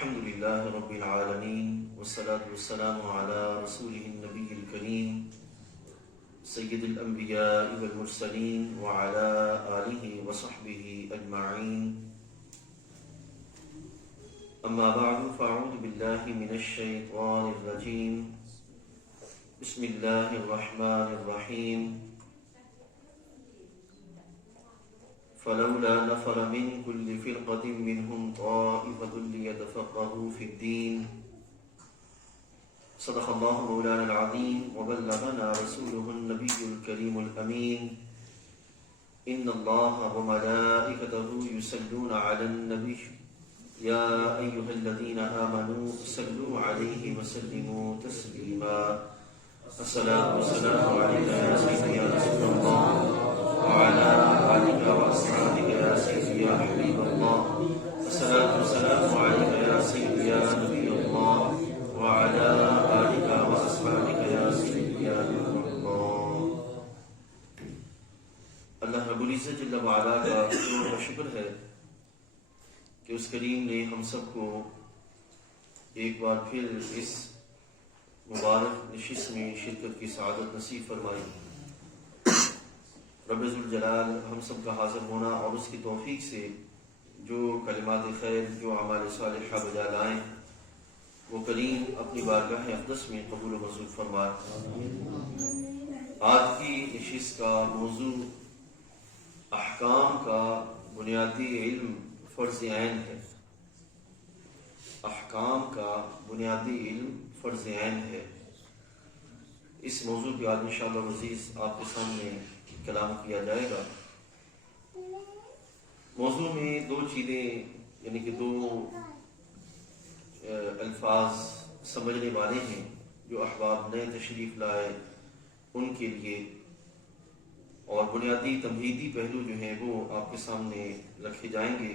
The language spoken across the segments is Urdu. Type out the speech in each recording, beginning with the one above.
الحمد لله رب العالمين والصلاة والسلام على رسوله النبي الكريم سيد الأنبياء والمرسلين وعلى آله وصحبه أجمعين. أما بعد فأعوذ بالله من الشيطان الرجيم. بسم الله الرحمن الرحيم. فلولا نفر من كل فرقة منهم طائفة ليتفقهوا في الدين. صدق الله مولانا العظيم وبلغنا رسوله النبي الكريم الأمين. إن الله وملائكته يصلون على النبي يا أيها الذين آمنوا صلوا عليه وسلموا تسليما. الصلاة والسلام عليك يا سيدي يا رسول الله وعلى آلك وأصحابك يا سيدي يا حبيب الله. الصلاة والسلام عليك يا سيدي يا نبي الله وعلى آلك وأصحابك يا سيدي يا نور الله. اللہ رب العزت جل وعلا کا شکر و شکر ہے کہ اس کریم نے ہم سب کو ایک بار پھر اس مبارک نشست میں شرکت کی سعادت نصیب فرمائی. رب ذوالجلال ہم سب کا حاضر ہونا اور اس کی توفیق سے جو کلمات خیر جو اعمال صالحہ بجا لائیں وہ کریم اپنی بارگاہ اقدس میں قبول و منظور فرمائے. آج کی نشست کا موضوع احکام کا بنیادی علم فرض عین ہے. احکام کا بنیادی علم فرض عین ہے. اس موضوع پہ آج انشاءاللہ عزیز آپ کے سامنے کلام کیا جائے گا. موضوع میں دو چیزیں یعنی کہ دو الفاظ سمجھنے والے ہیں جو احباب نئے تشریف لائے ان کے لیے، اور بنیادی تمہیدی پہلو جو ہیں وہ آپ کے سامنے رکھے جائیں گے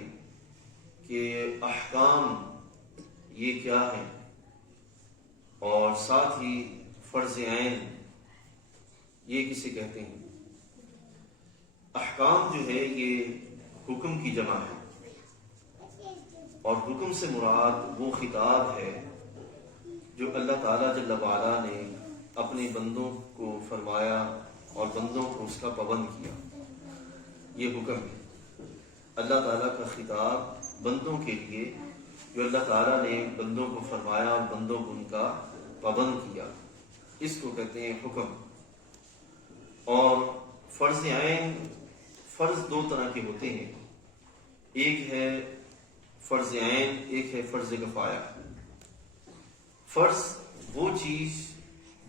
کہ احکام یہ کیا ہے، اور ساتھ ہی فرض عین یہ کسے کہتے ہیں. احکام جو ہے یہ حکم کی جمع ہے، اور حکم سے مراد وہ خطاب ہے جو اللہ تعالیٰ جل وعلا نے اپنے بندوں کو فرمایا اور بندوں کو اس کا پابند کیا. یہ حکم ہے اللہ تعالیٰ کا خطاب بندوں کے لیے جو اللہ تعالیٰ نے بندوں کو فرمایا اور بندوں کو ان کا پابند کیا. اس کو کہتے ہیں حکم. اور فرض عین، فرض دو طرح کے ہوتے ہیں، ایک ہے فرض عین، ایک ہے فرض کفایہ. فرض وہ چیز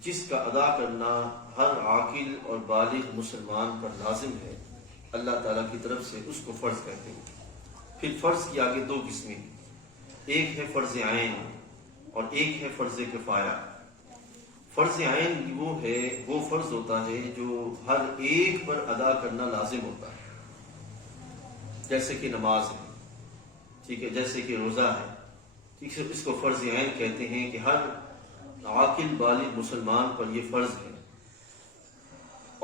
جس کا ادا کرنا ہر عاقل اور بالغ مسلمان پر لازم ہے اللہ تعالیٰ کی طرف سے، اس کو فرض کہتے ہیں. پھر فرض کی آگے دو قسمیں، ایک ہے فرض عین اور ایک ہے فرض کفایہ. فرض عین وہ فرض ہوتا ہے جو ہر ایک پر ادا کرنا لازم ہوتا ہے، جیسے کہ نماز ہے، ٹھیک ہے، جیسے کہ روزہ ہے، ٹھیک ہے، اس کو فرض عین کہتے ہیں کہ ہر عاقل بالغ مسلمان پر یہ فرض ہے.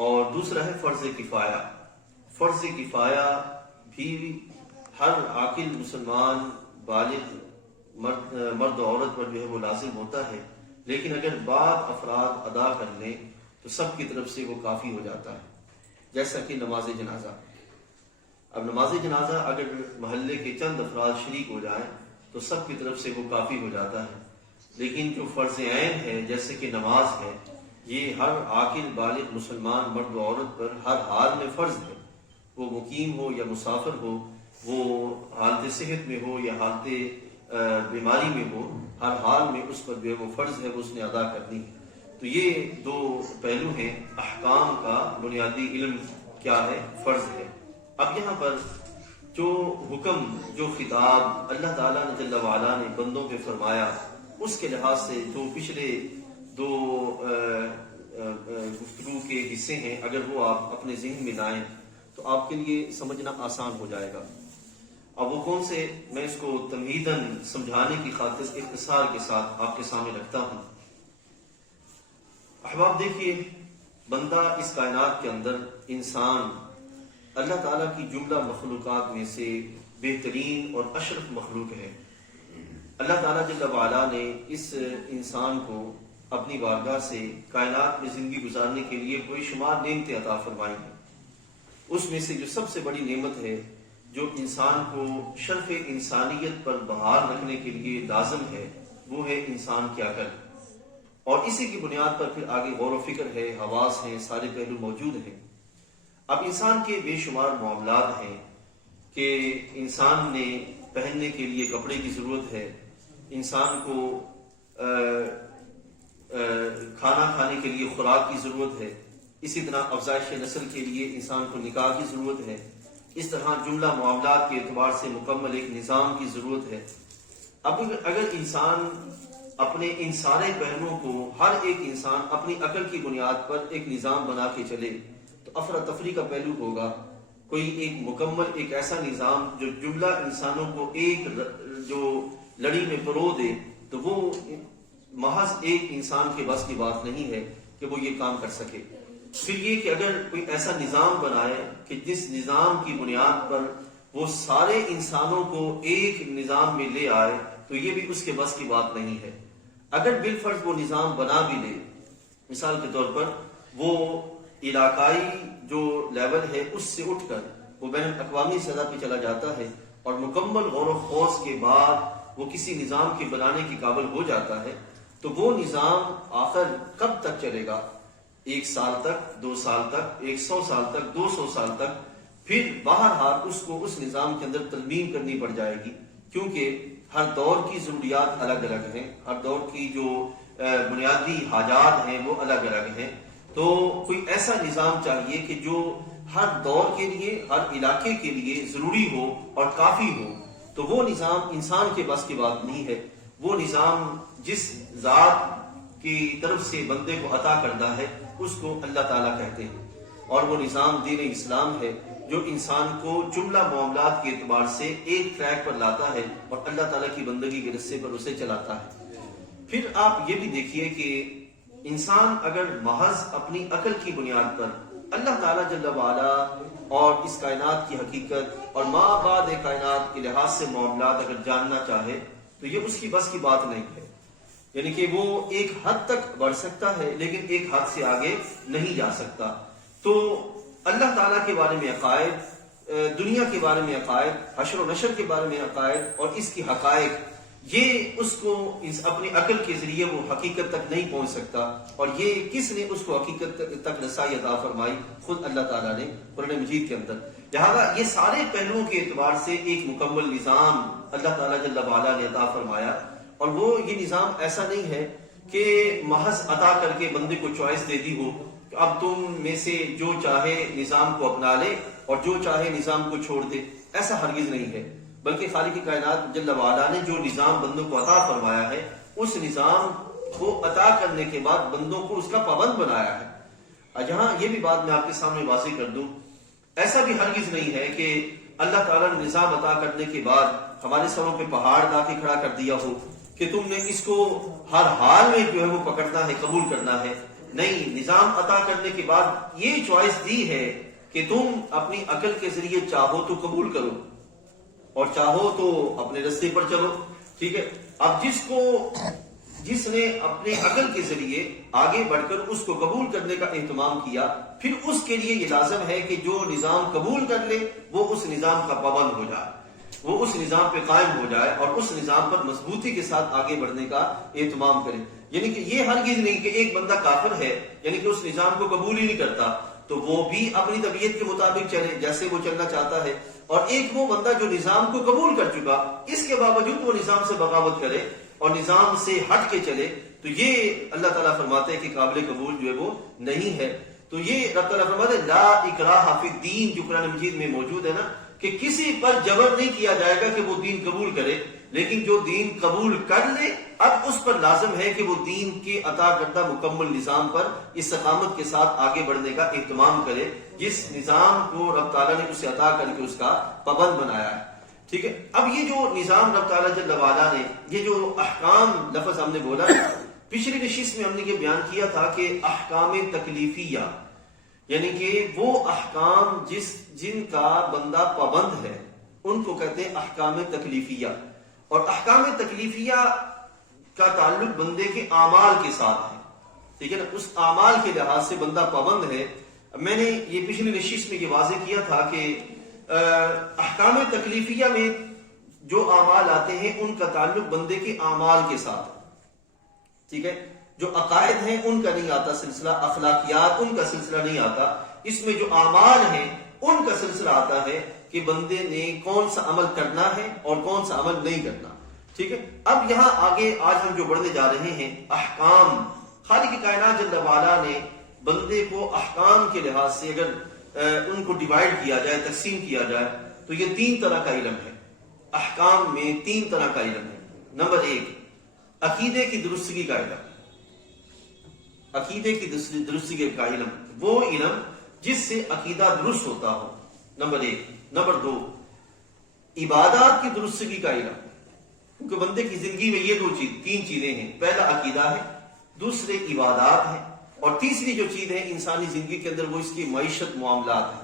اور دوسرا ہے فرض کفایہ. فرض کفایہ بھی ہر عاقل مسلمان بالغ مرد و عورت پر جو ہے وہ لازم ہوتا ہے، لیکن اگر بعض افراد ادا کر لیں تو سب کی طرف سے وہ کافی ہو جاتا ہے. جیسا کہ نماز جنازہ. اب نماز جنازہ اگر محلے کے چند افراد شریک ہو جائیں تو سب کی طرف سے وہ کافی ہو جاتا ہے، لیکن جو فرض عین ہے جیسے کہ نماز ہے یہ ہر عاقل بالغ مسلمان مرد و عورت پر ہر حال میں فرض ہے. وہ مقیم ہو یا مسافر ہو، وہ حالت صحت میں ہو یا حالت بیماری میں ہو، ہر حال میں اس پر جو ہے وہ فرض ہے، وہ اس نے ادا کرنی ہے. تو یہ دو پہلو ہیں. احکام کا بنیادی علم کیا ہے؟ فرض ہے. اب یہاں پر جو حکم، جو خطاب اللہ تعالیٰ نے جل وعلا نے بندوں پہ فرمایا، اس کے لحاظ سے جو پچھلے دو گفتگو کے حصے ہیں اگر وہ آپ اپنے ذہن میں لائیں تو آپ کے لیے سمجھنا آسان ہو جائے گا. اب وہ کون سے، میں اس کو تمہیداً سمجھانے کی خاطر اختصار کے ساتھ آپ کے سامنے رکھتا ہوں. احباب دیکھیے، بندہ اس کائنات کے اندر انسان اللہ تعالیٰ کی جملہ مخلوقات میں سے بہترین اور اشرف مخلوق ہے. اللہ تعالیٰ جل وعلا نے اس انسان کو اپنی بارگاہ سے کائنات میں زندگی گزارنے کے لیے کوئی شمار نعمتیں عطا فرمائی ہیں. اس میں سے جو سب سے بڑی نعمت ہے جو انسان کو شرف انسانیت پر بحال رکھنے کے لیے لازم ہے وہ ہے انسان کی عقل. اور اسی کی بنیاد پر پھر آگے غور و فکر ہے، حواس ہیں، سارے پہلو موجود ہیں. اب انسان کے بے شمار معاملات ہیں کہ انسان نے پہننے کے لیے کپڑے کی ضرورت ہے، انسان کو کھانا کھانے کے لیے خوراک کی ضرورت ہے، اسی طرح افزائش نسل کے لیے انسان کو نکاح کی ضرورت ہے، اس طرح جملہ معاملات کے اعتبار سے مکمل ایک نظام کی ضرورت ہے. اب اگر انسان اپنے ان سارے پہلوؤں کو ہر ایک انسان اپنی عقل کی بنیاد پر ایک نظام بنا کے چلے تو افراتفری کا پہلو ہوگا. کوئی ایک مکمل ایک ایسا نظام جو جملہ انسانوں کو ایک جو لڑی میں پرو دے تو وہ محض ایک انسان کے بس کی بات نہیں ہے کہ وہ یہ کام کر سکے. پھر یہ کہ اگر کوئی ایسا نظام بنائے کہ جس نظام کی بنیاد پر وہ سارے انسانوں کو ایک نظام میں لے آئے تو یہ بھی اس کے بس کی بات نہیں ہے. اگر بالفرض وہ نظام بنا بھی لے، مثال کے طور پر وہ علاقائی جو لیول ہے اس سے اٹھ کر وہ بین الاقوامی سطح پہ چلا جاتا ہے اور مکمل غور و خوض کے بعد وہ کسی نظام کے بنانے کی قابل ہو جاتا ہے تو وہ نظام آخر کب تک چلے گا؟ 1 سال تک، 2 سال تک، 100 سال تک، 200 سال تک. پھر بہرحال اس کو اس نظام کے اندر ترمیم کرنی پڑ جائے گی، کیونکہ ہر دور کی ضروریات الگ الگ ہیں، ہر دور کی جو بنیادی حاجات ہیں وہ الگ الگ ہیں. تو کوئی ایسا نظام چاہیے کہ جو ہر دور کے لیے، ہر علاقے کے لیے ضروری ہو اور کافی ہو. تو وہ نظام انسان کے بس کی بات نہیں ہے. وہ نظام جس ذات کی طرف سے بندے کو عطا کردہ ہے اس کو اللہ تعالیٰ کہتے ہیں، اور وہ نظام دین اسلام ہے جو انسان کو جملہ معاملات کے اعتبار سے ایک ٹریک پر لاتا ہے اور اللہ تعالیٰ کی بندگی کے رستے پر اسے چلاتا ہے. پھر آپ یہ بھی دیکھیے کہ انسان اگر محض اپنی عقل کی بنیاد پر اللہ تعالیٰ جل وعلا اور اس کائنات کی حقیقت اور ما بعد کائنات کے لحاظ سے معاملات اگر جاننا چاہے تو یہ اس کی بس کی بات نہیں ہے. یعنی کہ وہ ایک حد تک بڑھ سکتا ہے لیکن ایک حد سے آگے نہیں جا سکتا. تو اللہ تعالیٰ کے بارے میں عقائد، دنیا کے بارے میں عقائد، حشر و نشر کے بارے میں عقائد اور اس کی حقائق، یہ اس کو اپنی عقل کے ذریعے وہ حقیقت تک نہیں پہنچ سکتا. اور یہ کس نے اس کو حقیقت تک رسائی عطا فرمائی؟ خود اللہ تعالیٰ نے قرآن مجید کے اندر. لہذا یہ سارے پہلوؤں کے اعتبار سے ایک مکمل نظام اللہ تعالیٰ جل وعلا نے عطا فرمایا. اور وہ یہ نظام ایسا نہیں ہے کہ محض عطا کر کے بندے کو چوائس دے دی ہو کہ اب تم میں سے جو چاہے نظام کو اپنا لے اور جو چاہے نظام کو چھوڑ دے. ایسا ہرگز نہیں ہے، بلکہ خالق کائنات جل وعلا نے جو نظام بندوں کو عطا فرمایا ہے اس نظام کو عطا کرنے کے بعد بندوں کو اس کا پابند بنایا ہے. جہاں یہ بھی بات میں آپ کے سامنے واضح کر دوں، ایسا بھی ہرگز نہیں ہے کہ اللہ تعالیٰ نے نظام عطا کرنے کے بعد ہمارے سروں پہ پہاڑ لا کے کھڑا کر دیا ہو کہ تم نے اس کو ہر حال میں جو ہے وہ پکڑنا ہے، قبول کرنا ہے. نہیں، نظام عطا کرنے کے بعد یہ چوائس دی ہے کہ تم اپنی عقل کے ذریعے چاہو تو قبول کرو اور چاہو تو اپنے رستے پر چلو. ٹھیک ہے. اب جس نے اپنے عقل کے ذریعے آگے بڑھ کر اس کو قبول کرنے کا اہتمام کیا، پھر اس کے لیے یہ لازم ہے کہ جو نظام قبول کر لے وہ اس نظام کا پابند ہو جائے، وہ اس نظام پہ قائم ہو جائے اور اس نظام پر مضبوطی کے ساتھ آگے بڑھنے کا اہتمام کرے. یعنی کہ یہ ہرگز نہیں کہ ایک بندہ کافر ہے یعنی کہ اس نظام کو قبول ہی نہیں کرتا تو وہ بھی اپنی طبیعت کے مطابق چلے جیسے وہ چلنا چاہتا ہے، اور ایک وہ بندہ جو نظام کو قبول کر چکا اس کے باوجود وہ نظام سے بغاوت کرے اور نظام سے ہٹ کے چلے تو یہ اللہ تعالیٰ فرماتے ہیں کہ قابل قبول جو ہے وہ نہیں ہے. تو یہ رب تعالیٰ فرماتے ہیں لا اکراہ فی الدین، جو قرآن مجید میں موجود ہے نا کہ کسی پر جبر نہیں کیا جائے گا کہ وہ دین قبول کرے، لیکن جو دین قبول کر لے اب اس پر لازم ہے کہ وہ دین کے عطا کردہ مکمل نظام پر استقامت کے ساتھ آگے بڑھنے کا اہتمام کرے جس نظام کو رب تعالیٰ نے اسے عطا کر کے اس کا پابند بنایا ہے. ٹھیک ہے. اب یہ جو نظام رب تعالیٰ جل وعلا نے، یہ جو احکام لفظ ہم نے بولا، پچھلی نشست میں ہم نے یہ بیان کیا تھا کہ احکام تکلیفیہ یعنی کہ وہ احکام جن کا بندہ پابند ہے ان کو کہتے ہیں احکام تکلیفیہ. اور احکام تکلیفیہ کا تعلق بندے کے اعمال کے ساتھ ہے، ٹھیک ہے نا، اس اعمال کے لحاظ سے بندہ پابند ہے۔ میں نے یہ پچھلی نشست میں یہ واضح کیا تھا کہ احکام تکلیفیہ میں جو اعمال آتے ہیں ان کا تعلق بندے کے اعمال کے ساتھ، ٹھیک ہے، جو عقائد ہیں ان کا نہیں آتا سلسلہ، اخلاقیات ان کا سلسلہ نہیں آتا، اس میں جو اعمال ہیں ان کا سلسلہ آتا ہے کہ بندے نے کون سا عمل کرنا ہے اور کون سا عمل نہیں کرنا، ٹھیک ہے۔ اب یہاں آگے آج ہم جو بڑھنے جا رہے ہیں احکام، خالق کائنات جل وعلا نے بندے کو احکام کے لحاظ سے اگر ان کو ڈیوائیڈ کیا جائے، تقسیم کیا جائے تو یہ 3 طرح کا علم ہے۔ احکام میں 3 طرح کا علم ہے۔ نمبر 1 عقیدے کی درستگی کا علم، عقیدے کی درستگی کا علم، وہ علم جس سے عقیدہ درست ہوتا ہو، نمبر 1۔ نمبر 2 عبادات کی درستگی کا علم، کیونکہ بندے کی زندگی میں یہ 3 چیزیں ہیں، پہلا عقیدہ ہے، دوسرے عبادات ہیں، اور تیسری جو چیز ہے انسانی زندگی کے اندر وہ اس کی معیشت، معاملات ہیں۔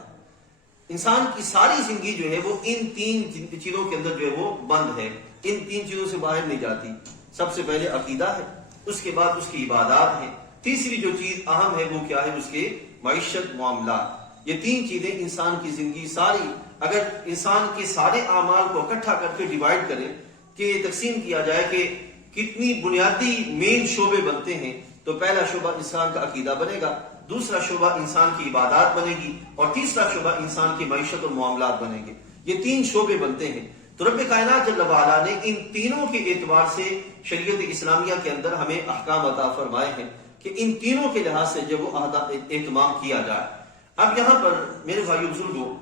انسان کی ساری زندگی جو ہے وہ ان 3 چیزوں کے اندر جو ہے وہ بند ہے، ان 3 چیزوں سے باہر نہیں جاتی۔ سب سے پہلے عقیدہ ہے، اس کے بعد اس کی عبادات ہیں، تیسری جو چیز اہم ہے وہ کیا ہے، اس کے معیشت، معاملات۔ یہ 3 چیزیں انسان کی زندگی ساری، اگر انسان کے سارے اعمال کو اکٹھا کر کے ڈیوائیڈ کریں کہ تقسیم کیا جائے کہ کتنی بنیادی مین شعبے بنتے ہیں، تو پہلا شعبہ انسان کا عقیدہ بنے گا، دوسرا شعبہ انسان کی عبادات بنے گی، اور تیسرا شعبہ انسان کی معیشت اور معاملات بنے گے۔ یہ 3 شعبے بنتے ہیں۔ تو رب کائنات جل وعلا نے ان تینوں کے اعتبار سے شریعت اسلامیہ کے اندر ہمیں احکام عطا فرمائے ہیں کہ ان تینوں کے لحاظ سے جب وہ اہتمام کیا جائے۔ اب یہاں پر میرے بھائیو بزرگوں،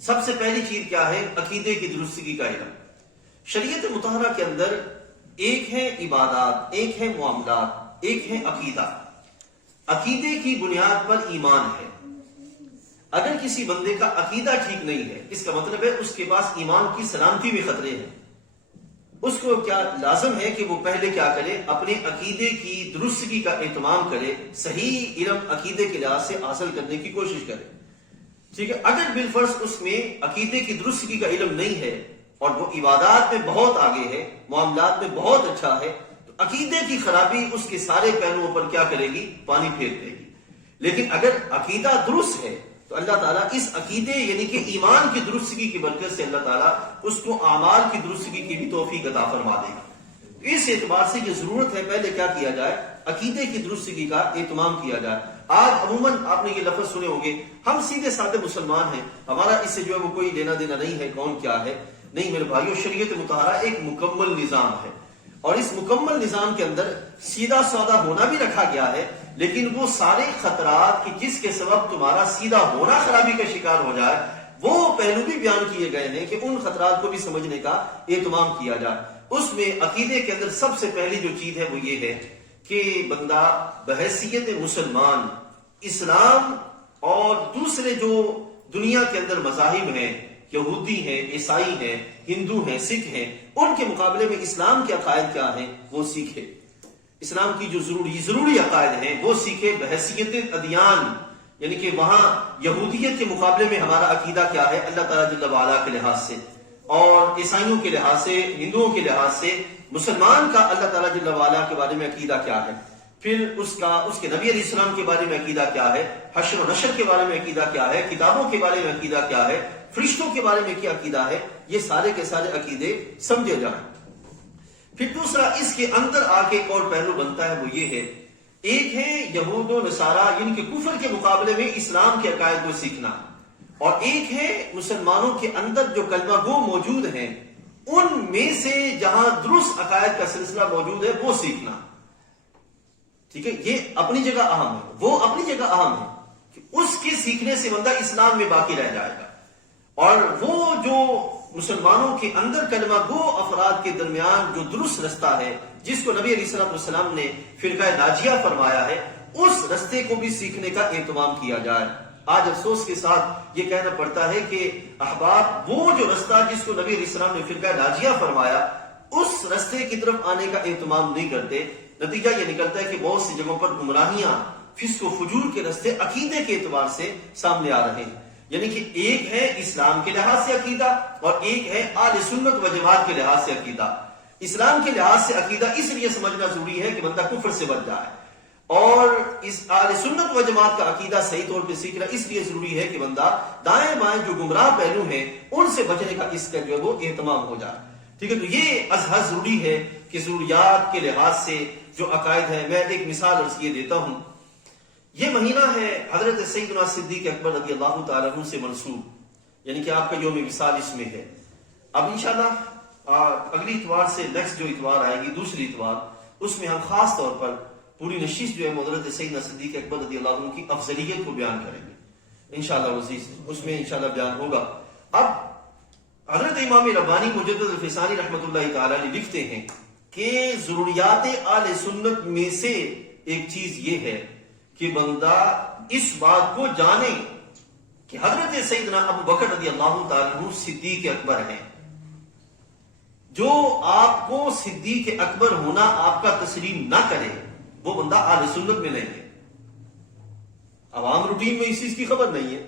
سب سے پہلی چیز کیا ہے، عقیدے کی درستگی کا علم۔ شریعت مطہرہ کے اندر ایک ہے عبادات، ایک ہے معاملات، ایک ہے عقیدہ۔ عقیدے کی بنیاد پر ایمان ہے۔ اگر کسی بندے کا عقیدہ ٹھیک نہیں ہے، اس کا مطلب ہے اس کے پاس ایمان کی سلامتی میں خطرے ہیں۔ اس کو کیا لازم ہے کہ وہ پہلے کیا کرے، اپنے عقیدے کی درستگی کا اہتمام کرے، صحیح علم عقیدے کے لحاظ سے حاصل کرنے کی کوشش کرے، ٹھیک ہے۔ اگر بالفرض اس میں عقیدے کی درستگی کا علم نہیں ہے اور وہ عبادات میں بہت آگے ہے، معاملات میں بہت اچھا ہے، تو عقیدے کی خرابی اس کے سارے پہلوؤں پر کیا کرے گی، پانی پھیر دے گی۔ لیکن اگر عقیدہ درست ہے تو اللہ تعالیٰ اس عقیدے یعنی کہ ایمان کی درستگی کی برکت سے اللہ تعالیٰ اس کو اعمال کی درستگی کی بھی توفیق عطا فرما دے گا۔ اس اعتبار سے یہ ضرورت ہے پہلے کیا کیا جائے، عقیدے کی درستگی کا اہتمام کیا جائے۔ آج عموماً آپ نے یہ لفظ سنے ہوں گے، ہم سیدھے سادے مسلمان ہیں، ہمارا اس سے جو ہے وہ کوئی لینا دینا نہیں ہے، کون کیا ہے۔ نہیں میرے بھائیو، شریعت مطہرہ ایک مکمل نظام ہے، اور اس مکمل نظام کے اندر سیدھا سادہ ہونا بھی رکھا گیا ہے، لیکن وہ سارے خطرات کہ جس کے سبب تمہارا سیدھا ہونا خرابی کا شکار ہو جائے، وہ پہلو بھی بیان کیے گئے ہیں کہ ان خطرات کو بھی سمجھنے کا اہتمام کیا جائے۔ اس میں عقیدے کے اندر سب سے پہلی جو چیز ہے وہ یہ ہے کہ بندہ بحیثیت مسلمان اسلام اور دوسرے جو دنیا کے اندر مذاہب ہیں، یہودی ہیں، عیسائی ہیں، ہندو ہیں، سکھ ہیں، ان کے مقابلے میں اسلام کے عقائد کیا ہیں وہ سیکھے۔ اسلام کی جو ضروری عقائد ہیں وہ سیکھے بحیثیت ادیان، یعنی کہ وہاں یہودیت کے مقابلے میں ہمارا عقیدہ کیا ہے اللہ تعالیٰ جل وعلا کے لحاظ سے، اور عیسائیوں کے لحاظ سے، ہندوؤں کے لحاظ سے مسلمان کا اللہ تعالیٰ جل وعلا کے بارے میں عقیدہ کیا ہے، پھر اس کے نبی علیہ السلام کے بارے میں عقیدہ کیا ہے، حشر و نشر کے بارے میں عقیدہ کیا ہے، کتابوں کے بارے میں عقیدہ کیا ہے، فرشتوں کے بارے میں کیا عقیدہ ہے، یہ سارے کے سارے عقیدے سمجھے جائیں۔ پھر دوسرا اس کے اندر آ کے ایک اور پہلو بنتا ہے وہ یہ ہے، ایک ہے یہود و نصارہ ان کے کفر کے مقابلے میں اسلام کے عقائد کو سیکھنا، اور ایک ہے مسلمانوں کے اندر جو کلمہ گو موجود ہیں ان میں سے جہاں درست عقائد کا سلسلہ موجود ہے وہ سیکھنا، ٹھیک ہے۔ یہ اپنی جگہ اہم ہے، وہ اپنی جگہ اہم ہے کہ اس کے سیکھنے سے بندہ اسلام میں باقی رہ جائے گا، اور وہ جو مسلمانوں کے اندر کلمہ گو افراد کے درمیان جو درست رستہ ہے جس کو نبی علیہ السلام نے فرقہ ناجیہ فرمایا ہے، اس رستے کو بھی سیکھنے کا اہتمام کیا جائے۔ آج افسوس کے ساتھ یہ کہنا پڑتا ہے کہ احباب وہ جو رستہ جس کو نبی علیہ السلام نے فرقہ ناجیہ فرمایا اس رستے کی طرف آنے کا اہتمام نہیں کرتے۔ نتیجہ یہ نکلتا ہے کہ بہت سی جگہوں پر گمراہیاں، فسق و فجور کے رستے عقیدے کے اعتبار سے سامنے آ رہے ہیں۔ یعنی کہ ایک ہے اسلام کے لحاظ سے عقیدہ اور ایک ہے اہل سنت و جماعت کے لحاظ سے عقیدہ. اسلام کے لحاظ سے عقیدہ اس لیے سمجھنا ضروری ہے کہ بندہ کفر سے بچ جائے، اور اس اہل سنت و جماعت کا عقیدہ صحیح طور پہ سیکھنا اس لیے ضروری ہے کہ بندہ دائیں بائیں جو گمراہ پہلو ہیں ان سے بچنے کا اس کا جو ہے وہ اہتمام ہو جائے. ٹھیک ہے، تو یہ ازحد ضروری ہے کہ ضروریات کے لحاظ سے جو عقائد ہیں. میں ایک مثال عرض یہ دیتا ہوں. یہ مہینہ ہے حضرت سیدنا صدیق اکبر رضی اللہ تعالیٰ عنہ سے منسوب، یعنی کہ آپ کا یوم وصال اس میں ہے. اب انشاءاللہ اگلی اتوار سے نیکسٹ جو اتوار آئے گی دوسری اتوار، اس میں ہم خاص طور پر پوری نشست جو ہے حضرت سیدنا صدیق اکبر رضی اللہ عنہ کی افضلیت کو بیان کریں گے انشاءاللہ عزیز، اس میں انشاءاللہ بیان ہوگا. اب حضرت امام ربانی مجدد الفسانی رحمۃ اللہ تعالی علیہ لکھتے ہیں کہ ضروریات اہل سنت میں سے ایک چیز یہ ہے کہ بندہ اس بات کو جانے کہ حضرت سیدنا ابو بکر رضی اللہ تعالی عنہ صدیق اکبر ہیں. جو آپ کو صدیق اکبر ہونا آپ کا تسلیم نہ کرے وہ بندہ اہل سنت میں نہیں ہے. عوام روٹین میں اس چیز کی خبر نہیں ہے،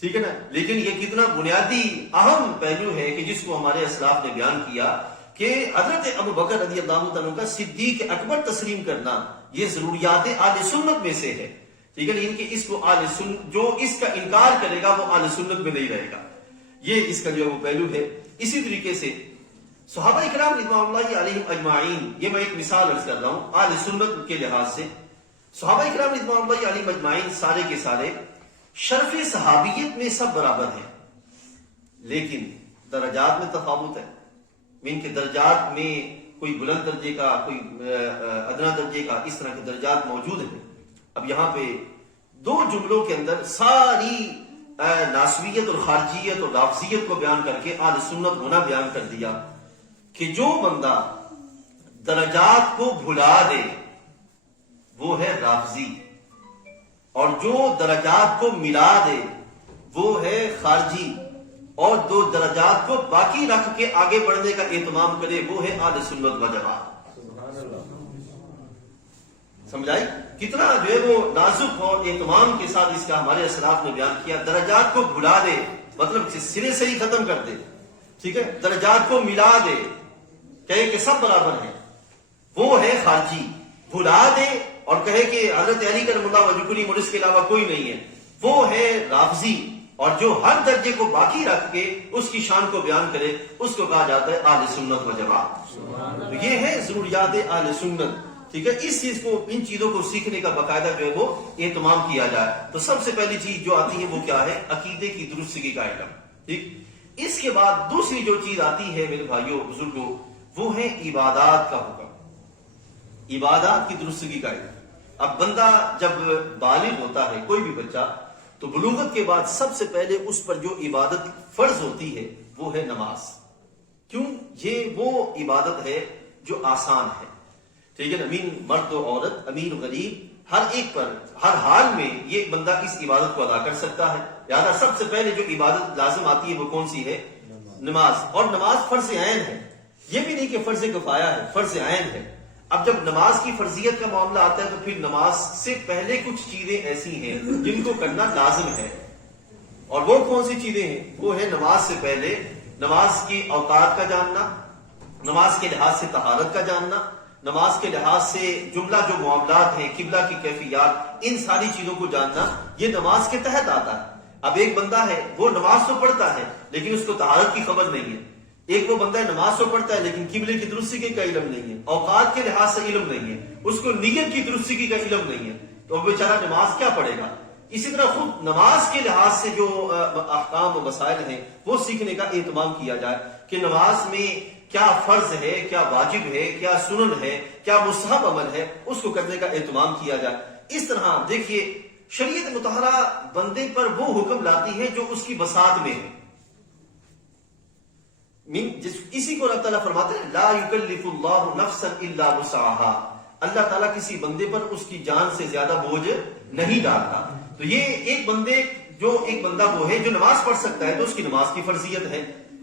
ٹھیک ہے نا، لیکن یہ کتنا بنیادی اہم پہلو ہے کہ جس کو ہمارے اسلاف نے بیان کیا کہ حضرت ابو بکر رضی اللہ عنہ کا صدیق اکبر تسلیم کرنا یہ ضروریات اہل سنت میں سے ہے. ٹھیک ہے، لیکن کہ اس کو اہل سنت جو اس کا انکار کرے گا وہ اہل سنت میں نہیں رہے گا. یہ اس کا جو وہ پہلو ہے. اسی طریقے سے صحابہ اکرام رضوان اللہ علیہم اجمعین، یہ میں ایک مثال عرض کر رہا ہوں اہل سنت کے لحاظ سے. صحابہ اکرام رضوان اللہ علیہم اجمعین سارے کے سارے شرف صحابیت میں سب برابر ہیں، لیکن درجات میں تفاوت ہے. ان کے درجات میں کوئی بلند درجے کا، کوئی ادنا درجے کا، اس طرح کے درجات موجود ہیں. اب یہاں پہ دو جملوں کے اندر ساری ناسبیت اور خارجیت اور لفظیت کو بیان کر کے اہل سنت ہونا بیان کر دیا کہ جو بندہ درجات کو بھلا دے وہ ہے رافضی، اور جو درجات کو ملا دے وہ ہے خارجی، اور دو درجات کو باقی رکھ کے آگے بڑھنے کا اہتمام کرے وہ ہے اہل سنت و جماعت. سمجھائی کتنا جو ہے وہ نازک اور اہتمام کے ساتھ اس کا ہمارے اسلاف نے بیان کیا. درجات کو بھلا دے مطلب سرے سے ہی ختم کر دے، ٹھیک ہے. درجات کو ملا دے، کہے کہ سب برابر ہیں، وہ ہے خارجی. بھلا دے اور کہے کہ حضرت علی کرم اللہ وجہہ مجھ کے علاوہ کوئی نہیں ہے، وہ ہے رافضی. اور جو ہر درجے کو باقی رکھ کے اس کی شان کو بیان کرے اس کو کہا جاتا ہے اہل سنت و جماعت. تو یہ ہے ضروریات اہل سنت. ٹھیک ہے، اس چیز کو، ان چیزوں کو سیکھنے کا باقاعدہ جو ہے وہ اہتمام کیا جائے. تو سب سے پہلی چیز جو آتی ہے وہ کیا ہے؟ عقیدے کی درستگی کا علم. ٹھیک، اس کے بعد دوسری جو چیز آتی ہے میرے بھائیوں بزرگوں وہ ہے عبادات کا حکم، عبادات کی درستگی کا علم. اب بندہ جب بالغ ہوتا ہے، کوئی بھی بچہ، تو بلوغت کے بعد سب سے پہلے اس پر جو عبادت فرض ہوتی ہے وہ ہے نماز. کیوں؟ یہ وہ عبادت ہے جو آسان ہے. ٹھیک ہے نا، امین مرد و عورت، امیر و غریب، ہر ایک پر ہر حال میں یہ بندہ اس عبادت کو ادا کر سکتا ہے. لہٰذا سب سے پہلے جو عبادت لازم آتی ہے وہ کون سی ہے؟ نماز. اور نماز فرض عین ہے، یہ بھی نہیں کہ فرض کفایہ ہے، فرض عین ہے. اب جب نماز کی فرضیت کا معاملہ آتا ہے تو پھر نماز سے پہلے کچھ چیزیں ایسی ہیں جن کو کرنا لازم ہے. اور وہ کون سی چیزیں ہیں؟ وہ ہے نماز سے پہلے نماز کی اوقات کا جاننا، نماز کے لحاظ سے طہارت کا جاننا، نماز کے لحاظ سے جملہ جو معاملات ہیں، قبلہ کی کیفیات، ان ساری چیزوں کو جاننا یہ نماز کے تحت آتا ہے. اب ایک بندہ ہے وہ نماز تو پڑھتا ہے لیکن اس کو طہارت کی خبر نہیں ہے. ایک وہ بندہ ہے نماز تو پڑھتا ہے لیکن قبلے کی درستگی کا علم نہیں ہے، اوقات کے لحاظ سے علم نہیں ہے، اس کو نیت کی درستگی کا علم نہیں ہے، تو وہ بیچارہ نماز کیا پڑھے گا؟ اسی طرح خود نماز کے لحاظ سے جو احکام و مسائل ہیں وہ سیکھنے کا اہتمام کیا جائے کہ نماز میں کیا فرض ہے، کیا واجب ہے، کیا سنن ہے، کیا مستحب عمل ہے، اس کو کرنے کا اہتمام کیا جائے. اس طرح دیکھیے شریعت مطہرہ بندے پر وہ حکم لاتی ہے جو اس کی بساط میں ہے. اسی کو اللہ تعالیٰ فرماتے ہیں لا یکلف اللہ نفسا الا وسعها. اللہ تعالیٰ کسی بندے پر اس کی جان سے زیادہ بوجھ نہیں ڈالتا. تو یہ ایک بندہ وہ ہے جو نماز پڑھ سکتا ہے تو اس کی نماز کی فرضیت ہے.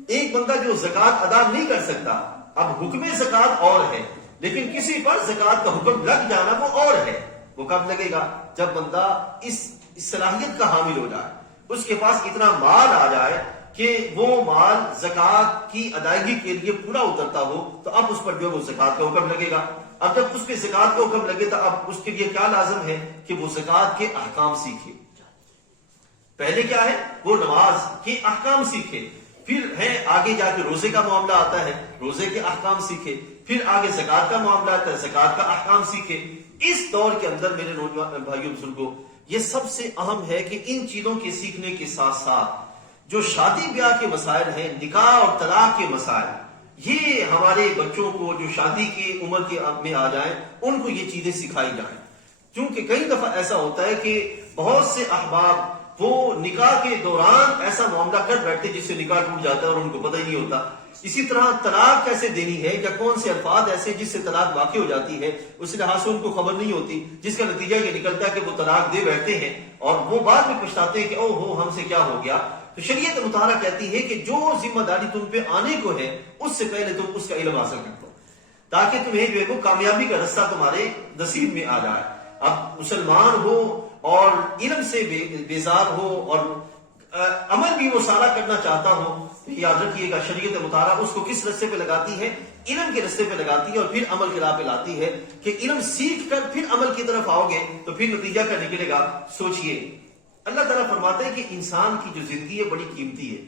ایک بندہ جو زکوٰۃ ادا نہیں کر سکتا، اب حکم زکوٰۃ اور ہے لیکن کسی پر زکوٰۃ کا حکم لگ جانا وہ اور ہے. وہ کب لگے گا؟ جب بندہ اس صلاحیت کا حامل ہو جائے، اس کے پاس اتنا مال آ جائے کہ وہ مال زکوٰۃ کی ادائیگی کے لیے پورا اترتا ہو، تو اب اس پر جو ہے وہ زکوٰۃ کا حکم لگے گا۔ اب جب اس پہ زکوٰۃ کا حکم لگے تو اب اس کے لیے کیا لازم ہے کہ وہ زکوٰۃ کے احکام سیکھے۔ پہلے کیا ہے؟ وہ نماز کے احکام سیکھے، پھر ہے آگے جا کے روزے کا معاملہ آتا ہے، روزے کے احکام سیکھے، پھر آگے زکوٰۃ کا معاملہ آتا ہے، زکوٰۃ کا احکام سیکھے۔ اس دور کے اندر میرے نوجوان بھائیوں بزرگوں، یہ سب سے اہم ہے کہ ان چیزوں کے سیکھنے کے ساتھ ساتھ جو شادی بیاہ کے مسائل ہیں، نکاح اور طلاق کے مسائل، یہ ہمارے بچوں کو جو شادی کی عمر کے میں آ جائیں ان کو یہ چیزیں سکھائی جائیں۔ کیونکہ کئی دفعہ ایسا ہوتا ہے کہ بہت سے احباب وہ نکاح کے دوران ایسا معاملہ کر بیٹھتے جس سے نکاح ٹوٹ جاتا ہے اور ان کو پتہ ہی نہیں ہوتا۔ اسی طرح طلاق کیسے دینی ہے یا کون سے الفاظ ایسے جس سے طلاق واقع ہو جاتی ہے، اس لحاظ سے ان کو خبر نہیں ہوتی، جس کا نتیجہ یہ نکلتا ہے کہ وہ طلاق دے بیٹھتے ہیں اور وہ بعد میں پچھتاتے ہیں کہ او ہو ہم سے کیا ہو گیا۔ تو شریعت مطالعہ کہتی ہے کہ جو ذمہ داری تم پہ آنے کو ہے اس سے پہلے تم اس کا علم حاصل کر لو، تاکہ تمہیں جو ہے وہ کامیابی کا رستہ تمہارے نصیب میں آ جائے۔ اب مسلمان ہو اور علم سے بیزار ہو اور عمل بھی وہ سارا کرنا چاہتا ہو، تو یاد رکھیے گا شریعت مطالعہ اس کو کس رستے پہ لگاتی ہے؟ علم کے رستے پہ لگاتی ہے اور پھر عمل کی راہ پہ لاتی ہے کہ علم سیکھ کر پھر عمل کی طرف آؤ گے تو پھر نتیجہ کیا نکلے گا۔ سوچئے اللہ تعالیٰ فرماتے ہیں کہ انسان کی جو زندگی ہے بڑی قیمتی ہے،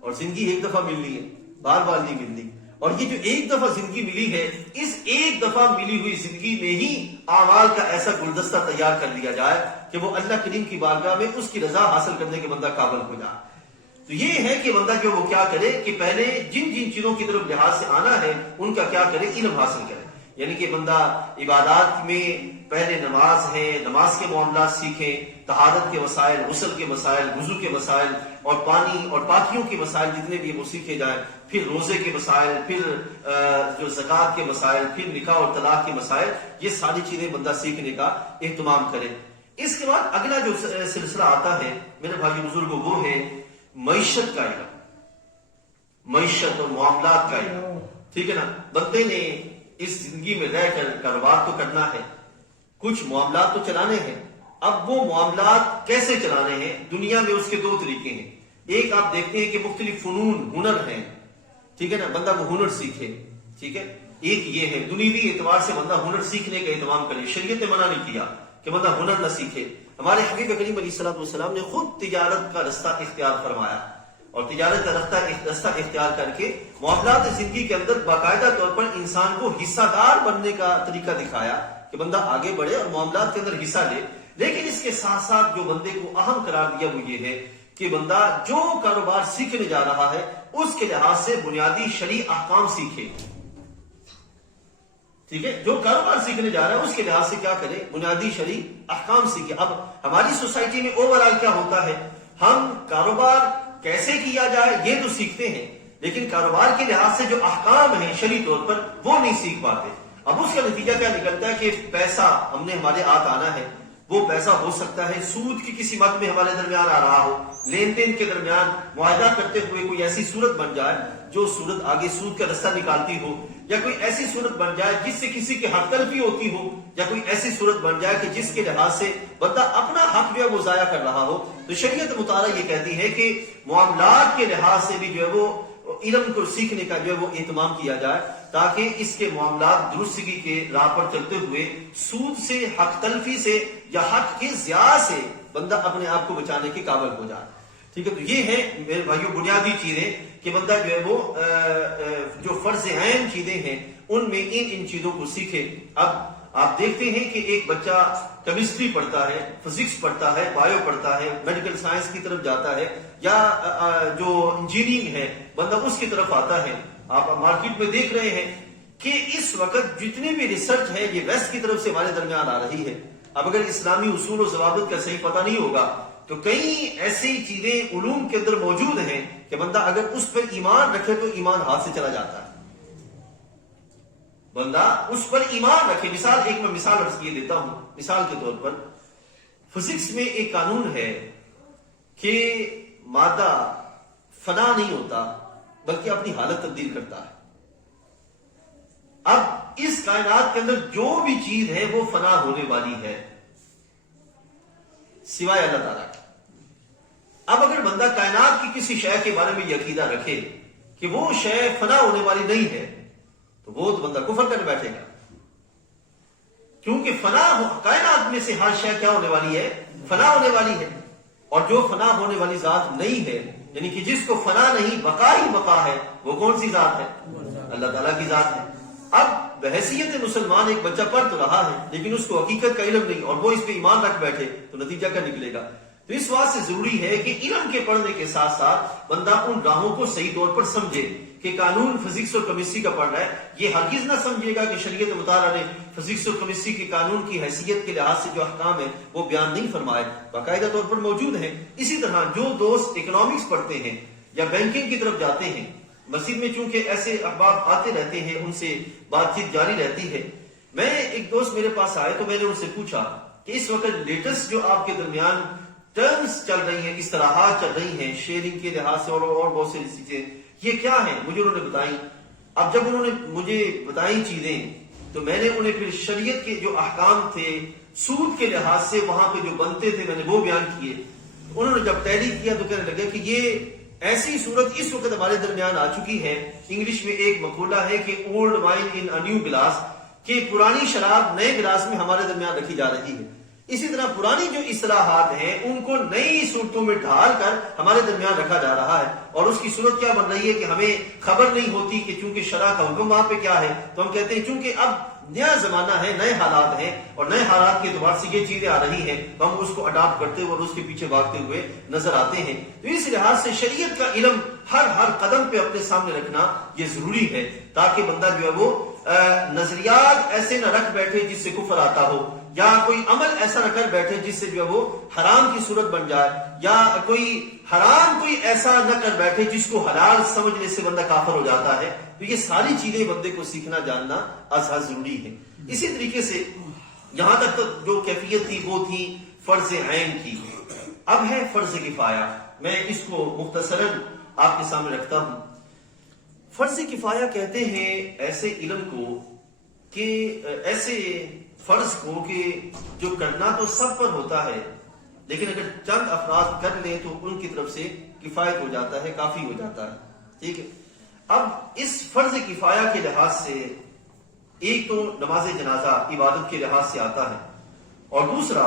اور زندگی ایک دفعہ ملنی ہے، بار بار نہیں ملنی، اور یہ جو ایک دفعہ زندگی ملی ہے، اس ایک دفعہ ملی ہوئی زندگی میں ہی اعمال کا ایسا گلدستہ تیار کر لیا جائے کہ وہ اللہ کریم کی بارگاہ میں اس کی رضا حاصل کرنے کے بندہ قابل ہو جائے۔ تو یہ ہے کہ بندہ جو وہ کیا کرے کہ پہلے جن جن چیزوں کی طرف لحاظ سے آنا ہے ان کا کیا کرے؟ علم حاصل کرے۔ یعنی کہ بندہ عبادات میں پہلے نماز ہے، نماز کے معاملات سیکھے، طہارت کے مسائل، غسل کے مسائل، وضو کے مسائل اور پانی اور پاکیوں کے مسائل جتنے بھی وہ سیکھے جائیں، پھر روزے کے مسائل، پھر جو زکوٰۃ کے مسائل، پھر نکاح اور طلاق کے مسائل، یہ ساری چیزیں بندہ سیکھنے کا اہتمام کرے۔ اس کے بعد اگلا جو سلسلہ آتا ہے میرے بھائی بزرگوں، وہ ہے معیشت کا علم، معیشت اور معاملات کا علم۔ ٹھیک ہے نا؟ بندے نے اس زندگی میں رہ کر کاروبار تو کرنا ہے، کچھ معاملات تو چلانے ہیں۔ اب وہ معاملات کیسے چلانے ہیں؟ دنیا میں اس کے دو طریقے ہیں۔ ایک آپ دیکھتے ہیں کہ مختلف فنون، ہنر ہیں، ٹھیک ہے نا، بندہ وہ ہنر سیکھے، ٹھیک ہے۔ ایک یہ ہے دنیوی اعتبار سے بندہ ہنر سیکھنے کا اہتمام کرے، شریعت نے منع نہیں کیا کہ بندہ ہنر نہ سیکھے۔ ہمارے حبیب کریم علیہ الصلوۃ والسلام نے خود تجارت کا رستہ اختیار فرمایا اور تجارت کا رستہ اختیار کر کے معاملات زندگی کے اندر باقاعدہ طور پر انسان کو حصہ دار بننے کا طریقہ دکھایا کہ بندہ آگے بڑھے اور معاملات کے اندر حصہ لے۔ لیکن اس کے ساتھ ساتھ جو بندے کو اہم قرار دیا وہ یہ ہے کہ بندہ جو کاروبار سیکھنے جا رہا ہے اس کے لحاظ سے بنیادی شرعی احکام سیکھے، ٹھیک ہے۔ جو کاروبار سیکھنے جا رہا ہے اس کے لحاظ سے کیا کرے؟ بنیادی شرعی احکام سیکھے۔ اب ہماری سوسائٹی میں اوورآل کیا ہوتا ہے؟ ہم کاروبار کیسے کیا جائے یہ تو سیکھتے ہیں، لیکن کاروبار کے لحاظ سے جو احکام ہیں شرعی طور پر وہ نہیں سیکھ پاتے۔ اب اس کا نتیجہ کیا نکلتا ہے کہ پیسہ ہم نے ہمارے ہاتھ آنا ہے، وہ پیسہ ہو سکتا ہے سود کی کسی مد میں ہمارے درمیان آ رہا ہو، لین دین کے درمیان معاہدہ کرتے ہوئے کوئی ایسی صورت بن جائے جو صورت آگے سود کا رستہ نکالتی ہو، یا کوئی ایسی صورت بن جائے جس سے کسی کی حق تلفی ہوتی ہو، یا کوئی ایسی صورت بن جائے کہ جس کے لحاظ سے بندہ اپنا حق جو ہے وہ ضائع کر رہا ہو۔ تو شریعت مطالعہ یہ کہتی ہے کہ معاملات کے لحاظ سے بھی جو ہے وہ علم کو سیکھنے کا جو ہے وہ اہتمام کیا جائے، تاکہ اس کے معاملات درستگی کے راہ پر چلتے ہوئے سود سے، حق تلفی سے یا حق کے ضیاع سے بندہ اپنے آپ کو بچانے کے قابل ہو جائے، ٹھیک ہے۔ تو یہ ہے میرے بھائیوں بنیادی چیزیں کہ بندہ جو ہے وہ جو فرض عین چیزیں ہیں ان میں ان چیزوں کو سیکھے۔ اب آپ دیکھتے ہیں کہ ایک بچہ کیمسٹری پڑھتا ہے، فزکس پڑھتا ہے، بایو پڑھتا ہے، میڈیکل سائنس کی طرف جاتا ہے، یا جو انجینئرنگ ہے بندہ اس کی طرف آتا ہے۔ آپ مارکیٹ میں دیکھ رہے ہیں کہ اس وقت جتنی بھی ریسرچ ہے یہ ویسٹ کی طرف سے ہمارے درمیان آ رہی ہے۔ اب اگر اسلامی اصول و ضوابط کا صحیح پتہ نہیں ہوگا تو کئی ایسی چیزیں علوم کے اندر موجود ہیں کہ بندہ اگر اس پر ایمان رکھے تو ایمان ہاتھ سے چلا جاتا ہے۔ بندہ اس پر ایمان رکھے، ایک میں مثال عرض کیے دیتا ہوں۔ مثال کے طور پر فزکس میں ایک قانون ہے کہ مادہ فنا نہیں ہوتا بلکہ اپنی حالت تبدیل کرتا ہے۔ اب اس کائنات کے اندر جو بھی چیز ہے وہ فنا ہونے والی ہے سوائے اللہ تعالیٰ کی۔ اب اگر بندہ کائنات کی کسی شے کے بارے میں یہ عقیدہ رکھے کہ وہ شے فنا ہونے والی نہیں ہے تو وہ تو بندہ کفر کرنے بیٹھے گا، کیونکہ کائنات میں سے ہر شے کیا ہونے والی ہے؟ فنا ہونے والی ہے، اور جو فنا ہونے والی ذات نہیں ہے، یعنی کہ جس کو فنا نہیں بقا ہی بقا ہے، وہ کون سی ذات ہے؟ اللہ تعالیٰ کی ذات ہے۔ اب بحیثیت مسلمان ایک بچہ پڑھ تو رہا ہے لیکن اس کو حقیقت کا علم نہیں اور وہ اس پہ ایمان رکھ بیٹھے تو نتیجہ کیا نکلے گا؟ تو اس بات سے ضروری ہے کہ علم کے پڑھنے کے ساتھ ساتھ بندہ ان راہوں کو صحیح طور پر سمجھے کہ قانون فزکس اور کیمسٹری کا پڑھ رہا ہے، یہ ہرگز نہ سمجھے گا کہ شریعت مطالعہ نے فزکس اور کیمسٹری کے قانون کی حیثیت کے لحاظ سے جو احکام ہے وہ بیان نہیں فرمائے، باقاعدہ طور پر موجود ہیں۔ اسی طرح جو دوست اکنامکس پڑھتے ہیں یا بینکنگ کی طرف جاتے ہیں، مسجد میں چونکہ ایسے احباب آتے رہتے ہیں، ان سے بات چیت جاری رہتی ہے۔ میں ایک دوست میرے پاس آئے تو میں نے ان سے پوچھا کہ اس وقت لیٹسٹ جو آپ کے درمیان ٹرمز چل رہی ہیں، اصطلاحات چل رہی ہیں شیئرنگ کے لحاظ سے اور بہت سی چیزیں، یہ کیا ہیں؟ مجھے انہوں نے بتائی۔ اب جب انہوں نے مجھے بتائی چیزیں تو میں نے انہیں پھر شریعت کے جو احکام تھے سود کے لحاظ سے وہاں پہ جو بنتے تھے میں نے وہ بیان کیے۔ انہوں نے جب ٹیلی کیا تو کہنے لگے کہ یہ ایسی صورت اس وقت ہمارے درمیان آ چکی ہے، انگلش میں ایک مقولہ ہے کہ old wine in a new glass, کہ پرانی شراب نئے گلاس میں ہمارے درمیان رکھی جا رہی ہے۔ اسی طرح پرانی جو اصطلاحات ہیں ان کو نئی صورتوں میں ڈھال کر ہمارے درمیان رکھا جا رہا ہے، اور اس کی صورت کیا بن رہی ہے کہ ہمیں خبر نہیں ہوتی کہ چونکہ شرع کا حکم وہاں پہ کیا ہے، تو ہم کہتے ہیں چونکہ اب نیا زمانہ ہے، نئے حالات ہیں، اور نئے حالات کے اعتبار سے یہ چیزیں آ رہی ہیں تو ہم اس کو اڈاپٹ کرتے ہوئے اور اس کے پیچھے بھاگتے ہوئے نظر آتے ہیں۔ تو اس لحاظ سے شریعت کا علم ہر قدم پہ اپنے سامنے رکھنا یہ ضروری ہے، تاکہ بندہ جو ہے وہ نظریات ایسے نہ رکھ بیٹھے جس سے کفر آتا ہو، یا کوئی عمل ایسا نہ کر بیٹھے جس سے جو ہے وہ حرام کی صورت بن جائے، یا کوئی حرام کوئی ایسا نہ کر بیٹھے جس کو حلال سمجھنے سے بندہ کافر ہو جاتا ہے۔ تو یہ ساری چیزیں بندے کو سیکھنا جاننا ازحد ضروری ہے۔ اسی طریقے سے یہاں تک تو جو کیفیت تھی وہ تھی فرض عین کی، اب ہے فرض کفایہ۔ میں اس کو مختصراً آپ کے سامنے رکھتا ہوں۔ فرض کفایہ کہتے ہیں ایسے علم کو کہ ایسے فرض کو کہ جو کرنا تو سب پر ہوتا ہے لیکن اگر چند افراد کر لیں تو ان کی طرف سے کفایت ہو جاتا ہے، کافی ہو جاتا ہے، ٹھیک ہے۔ اب اس فرض کفایہ کے لحاظ سے ایک تو نماز جنازہ عبادت کے لحاظ سے آتا ہے، اور دوسرا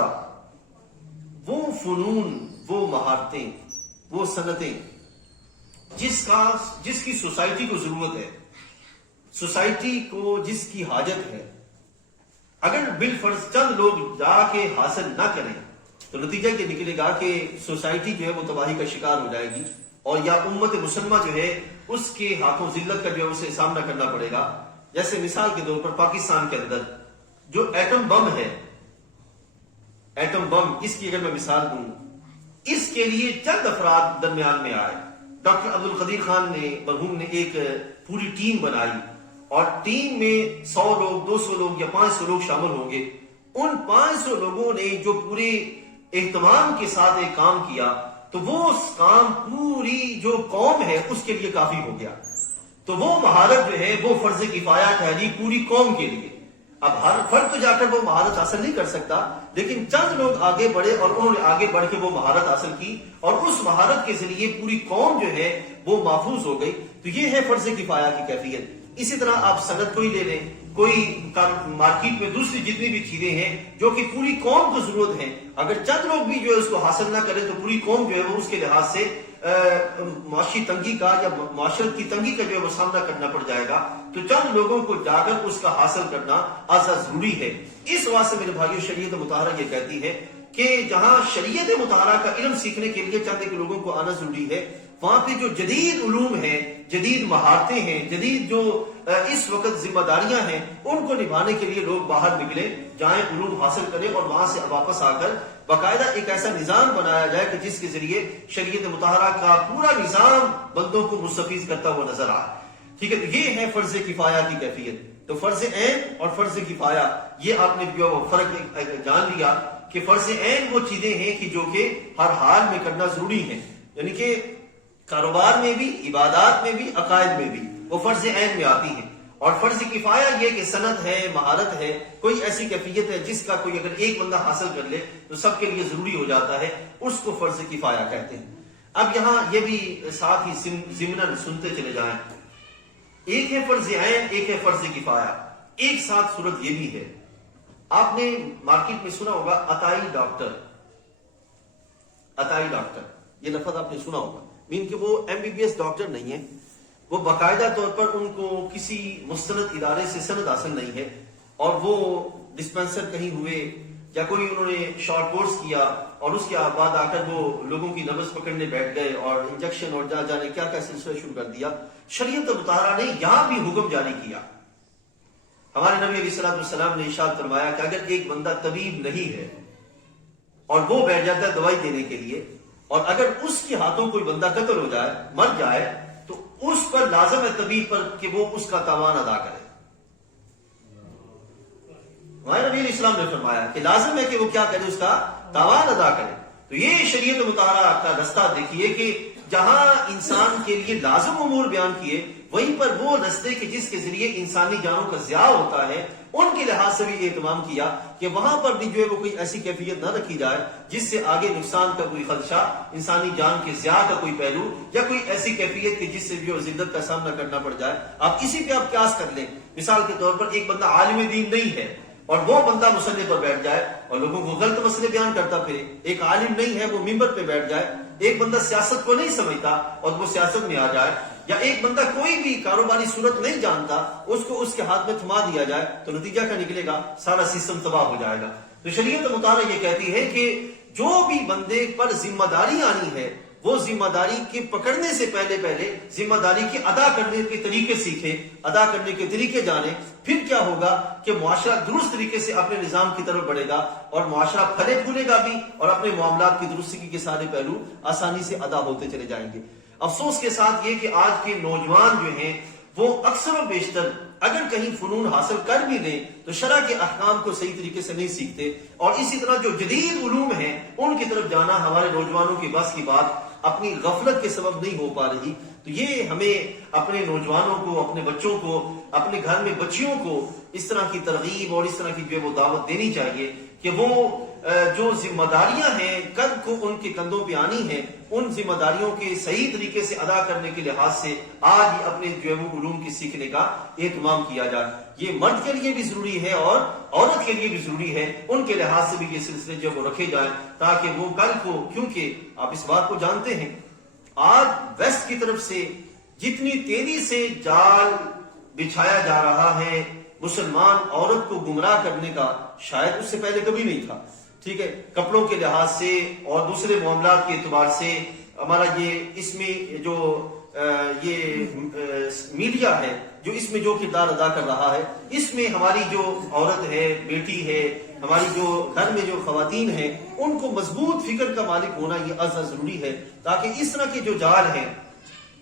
وہ فنون، وہ مہارتیں، وہ صنعتیں جس کی سوسائٹی کو ضرورت ہے، سوسائٹی کو جس کی حاجت ہے، اگر بالفرض چند لوگ جا کے حاصل نہ کریں تو نتیجہ یہ نکلے گا کہ سوسائٹی جو ہے وہ تباہی کا شکار ہو جائے گی، اور یا امت مسلمہ جو ہے اس کے ہاتھوں ذلت کا جو ہے اسے سامنا کرنا پڑے گا۔ جیسے مثال کے طور پر پاکستان کے اندر جو ایٹم بم ہے، ایٹم بم، اس کی اگر میں مثال دوں، اس کے لیے چند افراد درمیان میں آئے۔ ڈاکٹر عبد القدیر خان نے مرحوم نے ایک پوری ٹیم بنائی، اور ٹیم میں 100 لوگ، 200 لوگ یا 500 لوگ شامل ہوں گے۔ ان 500 لوگوں نے جو پورے اہتمام کے ساتھ ایک کام کیا تو وہ اس کام پوری جو قوم ہے اس کے لیے کافی ہو گیا۔ تو وہ مہارت جو ہے وہ فرض کفایہ ٹھہری پوری قوم کے لیے۔ اب ہر فرد تو جا کر وہ مہارت حاصل نہیں کر سکتا، لیکن چند لوگ آگے بڑھے اور انہوں نے آگے بڑھ کے وہ مہارت حاصل کی، اور اس مہارت کے ذریعے پوری قوم جو ہے وہ محفوظ ہو گئی۔ تو یہ ہے فرض کفایہ کی کیفیت۔ اسی طرح آپ صنعت کو ہی لے لیں، کوئی مارکیٹ میں دوسری جتنی بھی چیزیں ہیں جو کہ پوری قوم کو ضرورت ہے، اگر چند لوگ بھی جو ہے اس کو حاصل نہ کریں تو پوری قوم جو ہے وہ اس کے لحاظ سے معاشی تنگی کا یا معاشرت کی تنگی کا جو ہے وہ سامنا کرنا پڑ جائے گا۔ تو چند لوگوں کو جا کر اس کا حاصل کرنا ازحد ضروری ہے۔ اس واسطے میرے بھائیو شریعت مطہرہ یہ کہتی ہے کہ جہاں شریعت مطہرہ کا علم سیکھنے کے لیے چند ایک لوگوں کو آنا ضروری ہے، وہاں پہ جو جدید علوم ہیں، جدید مہارتیں ہیں، جدید جو اس وقت ذمہ داریاں ہیں، ان کو نبھانے کے لیے لوگ باہر نکلیں، جائیں، علوم حاصل کریں، اور وہاں سے واپس آ کر باقاعدہ ایک ایسا نظام بنایا جائے کہ جس کے ذریعے شریعت مطہرہ کا پورا نظام بندوں کو مستفیض کرتا ہوا نظر آئے، ٹھیک ہے۔ تو یہ ہے فرض کفایہ کی کیفیت۔ تو فرض عین اور فرض کفایہ، یہ آپ نے جو فرق جان لیا کہ فرض عین وہ چیزیں ہیں کہ جو کہ ہر حال میں کرنا ضروری ہیں، یعنی کہ کاروبار میں بھی، عبادات میں بھی، عقائد میں بھی وہ فرض عین میں آتی ہیں۔ اور فرض کفایہ یہ کہ صنعت ہے، مہارت ہے، کوئی ایسی کیفیت ہے جس کا کوئی اگر ایک بندہ حاصل کر لے تو سب کے لیے ضروری ہو جاتا ہے، اس کو فرض کفایہ کہتے ہیں۔ اب یہاں یہ بھی ساتھ ہی ضمناً سنتے چلے جائیں، ایک ہے فرض عین، ایک ہے فرض کفایہ، ایک ساتھ صورت یہ بھی ہے. آپ نے مارکیٹ میں سنا ہوگا عطائی ڈاکٹر، عطائی ڈاکٹر یہ لفظ آپ نے سنا ہوگا، مین کہ وہ MBBS ڈاکٹر نہیں ہے، وہ باقاعدہ طور پر ان کو کسی مستند ادارے سے سند حاصل نہیں ہے، اور وہ ڈسپینسر کہیں ہوئے یا کوئی انہوں نے شارٹ کورس کیا اور اس کے بعد آ کر وہ لوگوں کی نبض پکڑنے بیٹھ گئے اور انجیکشن اور جانے کیا کیا سلسلہ شروع کر دیا. شریعت مطہرہ نے یہاں بھی حکم جاری کیا. ہمارے نبی علیہ الصلوۃ والسلام نے ارشاد فرمایا کہ اگر ایک بندہ طبیب نہیں ہے اور وہ بیٹھ جاتا ہے دوائی دینے کے لیے، اور اگر اس کے ہاتھوں کوئی بندہ قتل ہو جائے، مر جائے، تو اس پر لازم ہے طبیب پر کہ وہ اس کا تاوان ادا کرے. ہمارے نبی علیہ السلام نے فرمایا کہ لازم ہے کہ وہ کیا کرے، اس کا تاوان ادا کرے. تو یہ شریعت مطہرہ کا رستہ دیکھیے کہ جہاں انسان کے لیے لازم امور بیان کیے، وہیں پر وہ رستے کے جس کے ذریعے انسانی جانوں کا ضیاع ہوتا ہے ان کے لحاظ سے بھی اہتمام کیا کہ وہاں پر بھی جو ہے وہ کوئی ایسی کیفیت نہ رکھی جائے جس سے آگے نقصان کا کوئی خدشہ، انسانی جان کے ضیاع کا کوئی پہلو، یا کوئی ایسی کیفیت کہ جس سے جو ذلت کا سامنا کرنا پڑ جائے. آپ اسی پہ آپ قیاس کر لیں. مثال کے طور پر ایک بندہ عالم دین نہیں ہے اور وہ بندہ مصلی پر بیٹھ جائے اور لوگوں کو غلط مسئلے بیان کرتا پھرے. ایک عالم نہیں ہے وہ منبر پہ بیٹھ جائے. ایک بندہ سیاست کو نہیں سمجھتا اور وہ سیاست میں آ جائے. یا ایک بندہ کوئی بھی کاروباری صورت نہیں جانتا، اس کو اس کے ہاتھ میں تھما دیا جائے تو نتیجہ کیا نکلے گا؟ سارا سسٹم تباہ ہو جائے گا. تو شریعت مطالعہ یہ کہتی ہے کہ جو بھی بندے پر ذمہ داری آنی ہے وہ ذمہ داری کے پکڑنے سے پہلے ذمہ داری کے ادا کرنے کے طریقے سیکھے، ادا کرنے کے طریقے جانے. پھر کیا ہوگا کہ معاشرہ درست طریقے سے اپنے نظام کی طرف بڑھے گا اور معاشرہ پھلے پھولے گا بھی، اور اپنے معاملات کی درستگی کے سارے پہلو آسانی سے ادا ہوتے چلے جائیں گے. افسوس کے ساتھ یہ کہ آج کے نوجوان جو ہیں وہ اکثر و بیشتر اگر کہیں فنون حاصل کر بھی لیں تو شرع کے احکام کو صحیح طریقے سے نہیں سیکھتے، اور اسی طرح جو جدید علوم ہیں ان کی طرف جانا ہمارے نوجوانوں کی بس کی بات اپنی غفلت کے سبب نہیں ہو پا رہی. تو یہ ہمیں اپنے نوجوانوں کو، اپنے بچوں کو، اپنے گھر میں بچیوں کو اس طرح کی ترغیب اور اس طرح کی جو ہے وہ دعوت دینی چاہیے کہ وہ جو ذمہ داریاں ہیں کل کو ان کے کندھوں پہ آنی ہیں، ان ذمہ داریوں کے صحیح طریقے سے ادا کرنے کے لحاظ سے آج ہی اپنے جو ہے وہ علوم کی سیکھنے کا اہتمام کیا جائے. یہ مرد کے لیے بھی ضروری ہے اور عورت کے لیے بھی ضروری ہے. ان کے لحاظ سے بھی یہ سلسلے جو وہ رکھے جائیں تاکہ وہ کل کو، کیونکہ آپ اس بات کو جانتے ہیں آج ویسٹ کی طرف سے جتنی تیزی سے جال بچھایا جا رہا ہے مسلمان عورت کو گمراہ کرنے کا، شاید اس سے پہلے کبھی نہیں تھا. ٹھیک ہے، کپڑوں کے لحاظ سے اور دوسرے معاملات کے اعتبار سے ہمارا یہ اس میں جو یہ میڈیا ہے جو اس میں جو کردار ادا کر رہا ہے، اس میں ہماری جو عورت ہے، بیٹی ہے، ہماری جو گھر میں جو خواتین ہیں، ان کو مضبوط فکر کا مالک ہونا یہ ازحد ضروری ہے تاکہ اس طرح کے جو جال ہیں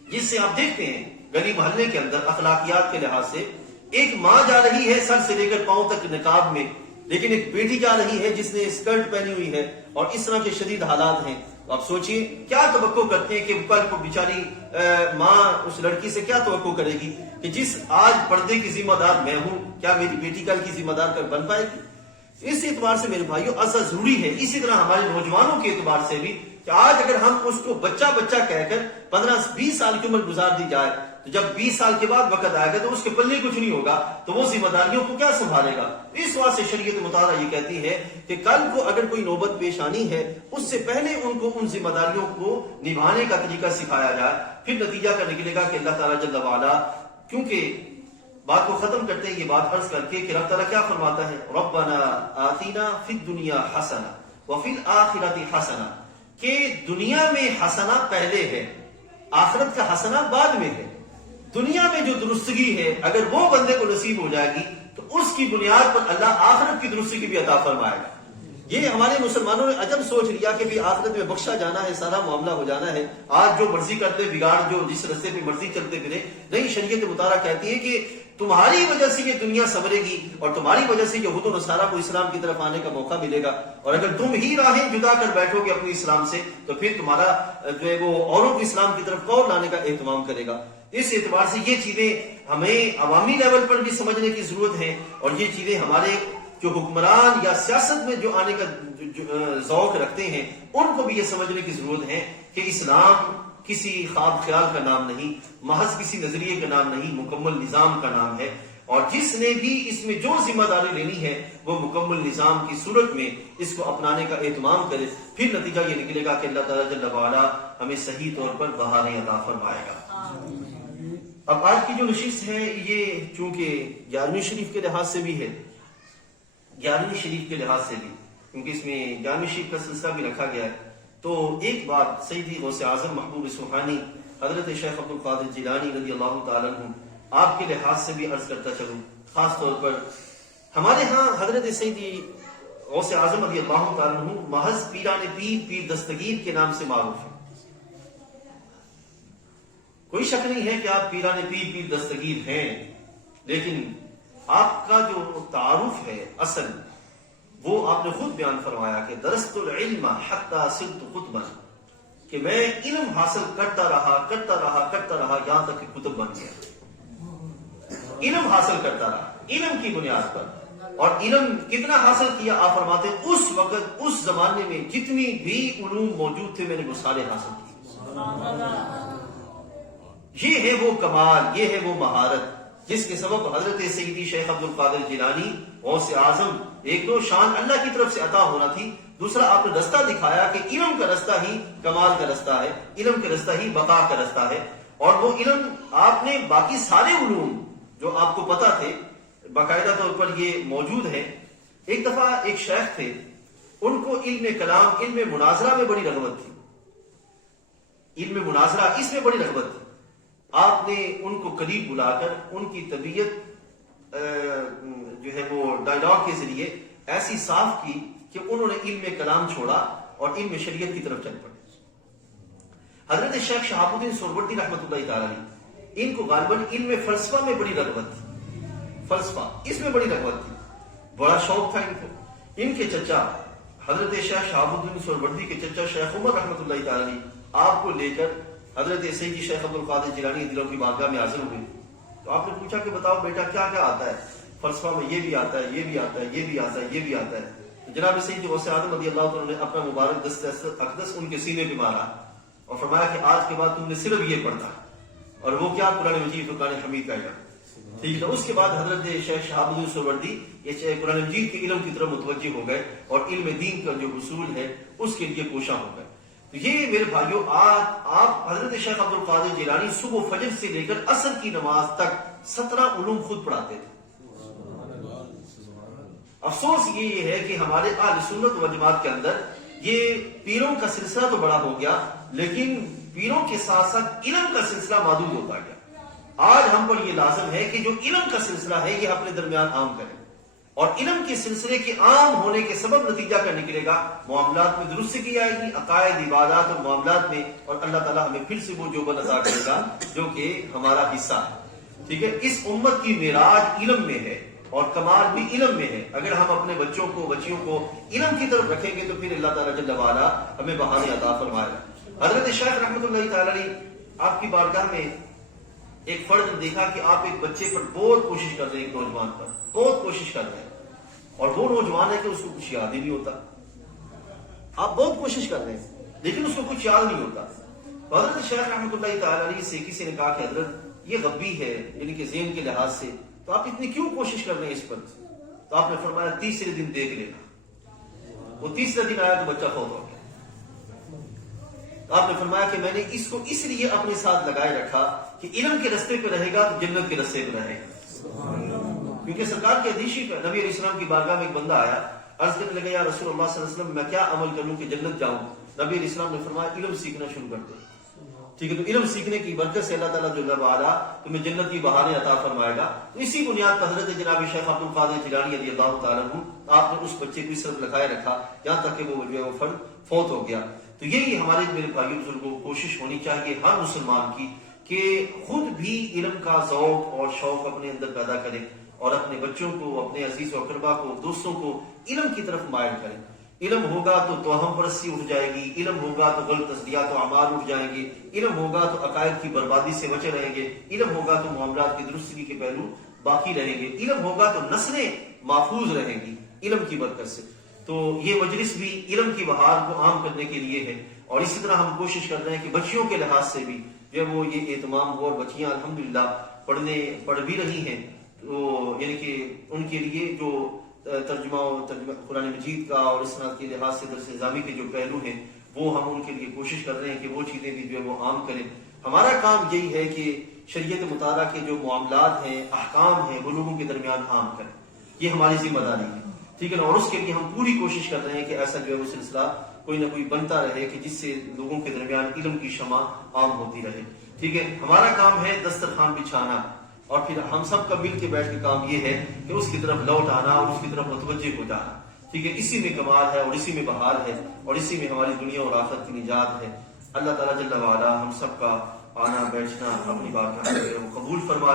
جس سے آپ دیکھتے ہیں گلی محلے کے اندر اخلاقیات کے لحاظ سے ایک ماں جا رہی ہے سر سے لے کر پاؤں تک نقاب میں، لیکن ایک بیٹی جا رہی ہے جس نے اسکرٹ پہنی ہوئی ہے، اور اس طرح کے شدید حالات ہیں. تو آپ سوچئے کیا توقع کرتے ہیں کہ کل کو بیچاری ماں اس لڑکی سے کیا توقع کرے گی کہ جس آج پردے کی ذمہ دار میں ہوں، کیا میری بیٹی کل کی ذمہ دار بن پائے گی؟ اس اعتبار سے میرے بھائیوں ازحد ضروری ہے. اسی طرح ہمارے نوجوانوں کے اعتبار سے بھی کہ آج اگر ہم اس کو بچہ بچہ کہہ کر 15-20 سال کی عمر گزار دی جائے تو جب 20 سال کے بعد وقت آئے گا تو اس کے پلے کچھ نہیں ہوگا، تو وہ ذمہ داریوں کو کیا سنبھالے گا؟ اس واسطے شریعت مطالعہ یہ کہتی ہے کہ کل کو اگر کوئی نوبت پیش آنی ہے اس سے پہلے ان کو ان ذمہ داریوں کو نبھانے کا طریقہ سکھایا جائے. پھر نتیجہ کا نکلے گا کہ اللہ تعالیٰ جل وعلا، کیونکہ بات کو ختم کرتے ہیں یہ بات عرض کر کے کہ رب تعالیٰ کیا فرماتا ہے، ربنا آتینا فی الدنیا حسنہ وفی الآخرۃ حسنہ، کہ دنیا میں حسنہ پہلے ہے، آخرت کا حسنہ بعد میں ہے. دنیا میں جو درستگی ہے اگر وہ بندے کو نصیب ہو جائے گی تو اس کی بنیاد پر اللہ آخرت کی درستگی بھی عطا فرمائے گا. یہ ہمارے مسلمانوں نے عجب سوچ لیا کہ بھی آخرت میں بخشا جانا ہے، سارا معاملہ ہو جانا ہے، آج جو مرضی کرتے بگاڑ جو جس رستے پہ مرضی چلتے پھرے. نہیں، شریعت مطالعہ کہتی ہے کہ تمہاری وجہ سے یہ دنیا سنورے گی اور تمہاری وجہ سے یہود و نصارہ کو اسلام کی طرف آنے کا موقع ملے گا، اور اگر تم ہی راہیں جدا کر بیٹھو گے اپنی اسلام سے تو پھر تمہارا جو ہے وہ اوروں کو اسلام کی طرف کون لانے کا اہتمام کرے گا. اس اعتبار سے یہ چیزیں ہمیں عوامی لیول پر بھی سمجھنے کی ضرورت ہے، اور یہ چیزیں ہمارے جو حکمران یا سیاست میں جو آنے کا ذوق رکھتے ہیں ان کو بھی یہ سمجھنے کی ضرورت ہے کہ اسلام کسی خواب خیال کا نام نہیں، محض کسی نظریے کا نام نہیں، مکمل نظام کا نام ہے، اور جس نے بھی اس میں جو ذمہ داری لینی ہے وہ مکمل نظام کی صورت میں اس کو اپنانے کا اہتمام کرے، پھر نتیجہ یہ نکلے گا کہ اللہ تعالیٰ جل وعلا ہمیں صحیح طور پر بہاریں عطا فرمائے گا۔ اب آج کی جو نشست ہے یہ چونکہ 11ویں شریف کے لحاظ سے بھی ہے، 11ویں شریف کے لحاظ سے بھی، کیونکہ اس میں 11ویں شریف کا سلسلہ بھی رکھا گیا ہے، تو ایک بات سیدی غوث اعظم محبوب سبحانی حضرت شیخ عبد القادر جیلانی رضی اللہ تعالیٰ عنہ آپ کے لحاظ سے بھی عرض کرتا چلوں، خاص طور پر ہمارے ہاں حضرت سیدی غوث اعظم رضی اللہ تعالیٰ عنہ محض پیران پیر، پیر دستگیر کے نام سے معروف ہیں۔ کوئی شک نہیں ہے کہ آپ پیران پیر، پیر دستگیر ہیں، لیکن آپ کا جو تعارف ہے اصل وہ آپ نے خود بیان فرمایا کہ درست العلم حتی صرت قطبا، کہ میں علم حاصل کرتا رہا یہاں تک کہ قطب بن گیا، علم حاصل کرتا رہا علم کی بنیاد پر۔ اور علم کتنا حاصل کیا؟ آپ فرماتے ہیں اس وقت اس زمانے میں جتنی بھی علوم موجود تھے میں نے وہ سارے حاصل کیے۔ یہ ہے وہ کمال، یہ ہے وہ مہارت جس کے سبب حضرت سیدی شیخ عبد القادر جیلانی غوث اعظم، ایک تو شان اللہ کی طرف سے عطا ہونا تھی، دوسرا آپ نے رستہ دکھایا کہ علم کا رستہ ہی کمال کا رستہ ہے، علم کا رستہ ہی بقا کا رستہ ہے، اور وہ علم آپ نے باقی سارے علوم جو آپ کو پتا تھے باقاعدہ طور پر یہ موجود ہے۔ ایک دفعہ ایک شیخ تھے، ان کو علم کلام، علم مناظرہ میں بڑی رغبت تھی، علم مناظرہ اس میں بڑی رغبت تھی۔ آپ نے ان کو قریب بلا کر ان کی طبیعت جو ہے وہ ڈائلاگ کے ذریعے ایسی صاف کی کہ انہوں نے علم کلام چھوڑا اور علم شریعت کی طرف چل پڑے۔ حضرت شیخ شہاب الدین سہروردی رحمۃ اللہ تعالیٰ علیہ، ان کو غالباً علم فلسفہ میں بڑی رغبت تھی، فلسفہ اس میں بڑی رغبت تھی، بڑا شوق تھا ان کو۔ ان کے چچا حضرت شیخ شہاب الدین سہروردی کے چچا شیخ عمر رحمۃ اللہ تعالیٰ علیہ آپ کو لے کر حضرت سیدی شیخ عبد القادر جیلانی دلوں کی بارگاہ میں حاضر ہوئے، تو آپ نے پوچھا کہ بتاؤ بیٹا کیا کیا آتا ہے؟ فلسفہ میں یہ بھی آتا ہے، یہ بھی آتا ہے، یہ بھی آتا ہے، یہ بھی آتا ہے۔ تو جناب سیدی غوث اعظم رضی اللہ عنہ نے اپنا مبارک دست اقدس ان کے سینے پہ مارا اور فرمایا کہ آج کے بعد تم نے صرف یہ پڑھنا، اور وہ کیا؟ قرآن مجید، فرقان حمید کا علم۔ ٹھیک ہے، اس کے بعد حضرت شیخ شہاب الدین سہروردی یہ قرآن مجید کے علم کی طرف متوجہ ہو گئے اور علم دین کا جو حصول ہے اس کے لیے کوشاں ہو گئے۔ تو یہ میرے بھائیوں، آپ حضرت شیخ عبد القادر جیلانی صبح فجر سے لے کر عصر کی نماز تک 17 علوم خود پڑھاتے تھے۔ افسوس یہ ہے کہ ہمارے اہل سنت و جماعت کے اندر یہ پیروں کا سلسلہ تو بڑا ہو گیا، لیکن پیروں کے ساتھ ساتھ علم کا سلسلہ محدود ہوتا گیا۔ آج ہم پر یہ لازم ہے کہ جو علم کا سلسلہ ہے یہ اپنے درمیان عام کریں، اور علم کے سلسلے کے عام ہونے کے سبب نتیجہ کیا نکلے گا؟ معاملات میں درستی کی جائے گی، عقائد، عبادات اور معاملات میں، اور اللہ تعالیٰ ہمیں پھر سے وہ جوبن عطا کرے گا جو کہ ہمارا حصہ ہے۔ ٹھیک ہے، اس امت کی معراج علم میں ہے اور کمال بھی علم میں ہے۔ اگر ہم اپنے بچوں کو، بچیوں کو علم کی طرف رکھیں گے تو پھر اللہ تعالیٰ جل وعلا ہمیں بہانے عطا فرمائے گا۔ حضرت شیخ رحمۃ اللہ تعالیٰ علیہ آپ کی بارگاہ میں ایک فرد نے دیکھا کہ آپ ایک بچے پر بہت کوشش کر رہے ہیں، ایک نوجوان پر بہت کوشش کر رہے ہیں، اور وہ نوجوان ہے کہ اس کو کچھ یاد ہی نہیں ہوتا۔ آپ بہت کوشش کر رہے ہیں لیکن اس کو کچھ یاد نہیں ہوتا۔ حضرت شیخ رحمۃ اللہ تعالیٰ علیہ سے کسی نے کہا کہ حضرت یہ غبی ہے، یعنی کہ ذہن کے لحاظ سے، تو آپ اتنی کیوں کوشش کر رہے ہیں اس پر؟ تو آپ نے فرمایا 30 دن دیکھ لینا۔ وہ 30 دن آیا تو بچہ فوت ہو گیا۔ آپ نے فرمایا کہ میں نے اس کو اس لیے اپنے ساتھ لگائے رکھا کہ علم کے رستے پہ رہے گا تو جنت کے رستے پہ رہے گا۔ کیونکہ سرکار کے حدیث شریف نبی علیہ السلام کی بارگاہ میں ایک بندہ آیا، عرض کرنے لگا یا رسول اللہ صلی اللہ علیہ وسلم میں کیا عمل کروں کہ جنت جاؤں؟ نبی علیہ السلام نے فرمایا علم سیکھنا شروع کر دو۔ ٹھیک ہے، تو علم سیکھنے کی برکت سے اللہ تعالیٰ جل وعلا تمہیں جنت کی بہاریں عطا فرمائے گا۔ تو اسی بنیاد پر حضرت جناب شیخ عبد القادر جیلانی رضی اللہ تعالیٰ عنہ آپ نے اس بچے کو اس طرف لگائے رکھا یہاں تک کہ وہ جو ہے وہ فرد فوت ہو گیا۔ تو یہی ہمارے میرے بھائیوں بزرگوں کو کوشش ہونی چاہیے ہر مسلمان کی کہ خود بھی علم کا ذوق اور شوق اپنے اندر پیدا کرے اور اپنے بچوں کو، اپنے عزیز و اقربا کو، دوستوں کو علم کی طرف مائل کریں۔ علم ہوگا تو توہم پرستی اٹھ جائے گی، علم ہوگا تو غلط تصدیقات و اعمال اٹھ جائیں گے، علم ہوگا تو عقائد کی بربادی سے بچے رہیں گے، علم ہوگا تو معاملات کی درستگی کے پہلو باقی رہیں گے، علم ہوگا تو نسلیں محفوظ رہیں گی علم کی برکت سے۔ تو یہ مجلس بھی علم کی بہار کو عام کرنے کے لیے ہے، اور اسی طرح ہم کوشش کر رہے ہیں کہ بچیوں کے لحاظ سے بھی جو ہے وہ یہ اہتمام ہو، اور بچیاں الحمدللہ پڑھ بھی رہی ہیں، تو یعنی کہ ان کے لیے جو ترجمہ قرآن مجید کا اور اس طرح کے لحاظ سے درس نظامی کے جو پہلو ہیں وہ ہم ان کے لیے کوشش کر رہے ہیں کہ وہ چیزیں بھی جو ہے وہ عام کریں۔ ہمارا کام یہی ہے کہ شریعت مطالعہ کے جو معاملات ہیں، احکام ہیں، وہ لوگوں کے درمیان عام کریں، یہ ہماری ذمہ داری ہے، ٹھیک ہے نا؟ اور اس کے لیے ہم پوری کوشش کر رہے ہیں کہ ایسا جو ہے وہ سلسلہ کوئی نہ کوئی بنتا رہے کہ جس سے لوگوں کے درمیان علم کی شمع عام ہوتی رہے، ٹھیک ہے؟ ہمارا کام ہے دسترخوان بچھانا، اور پھر ہم سب کا مل کے بیٹھ کے کام یہ ہے کہ اس کی طرف لوٹ آنا اور اس کی طرف متوجہ ہو جانا، ٹھیک ہے؟ اسی میں کمال ہے، اور اسی میں بہار ہے، اور اسی میں ہماری دنیا اور آخرت کی نجات ہے۔ اللہ تعالیٰ جل وعلا ہم سب کا آنا بیٹھنا اپنی بات وہ قبول فرما۔